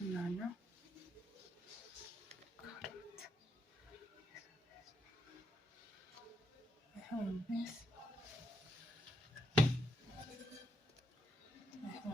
Nana, carrot. I have this. I have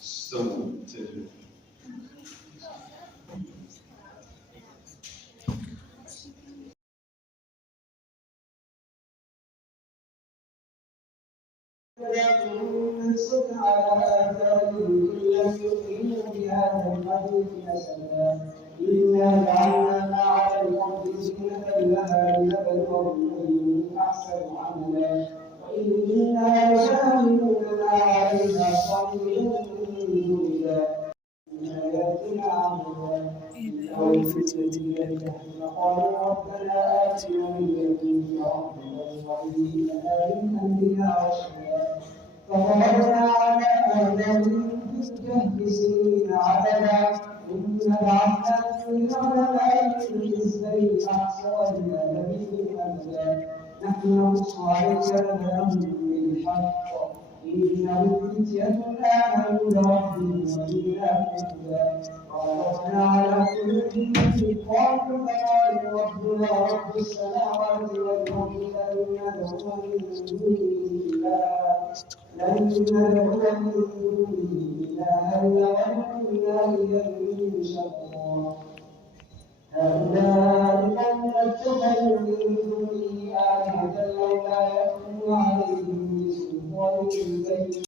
So to ننصر على آثارهم إن لم يؤمنوا بهذا الحديث أسفا إنا جعلنا ما على الأرض زينة لها لنبلوهم أيهم أحسن عملا وإنا لشاهدون ما عليها صالحون جدا من آياتنا عملا إذا أو رفت إلى الكهف فقالوا ربنا آتنا من لدنك رحمة وهيئ لنا من أمرنا رشدا فضربنا على آذانهم في الكهف سنين عددا ثم بعثناهم لنعلم الحزبين أحصى لما لبثوا أمدا نحن نقص عليك نبأهم بالحق إنهم فتية آمنوا بربهم وزدناهم هدى وربطنا على قلوبهم إذ قالوا فقالوا ربنا رب السماوات والأرض لن ندعو من دونه إلها وإنا إليه شرا هؤلاء قوم اتخذوا من دونه آلهة لولا يأتون عليهم بسلطان بين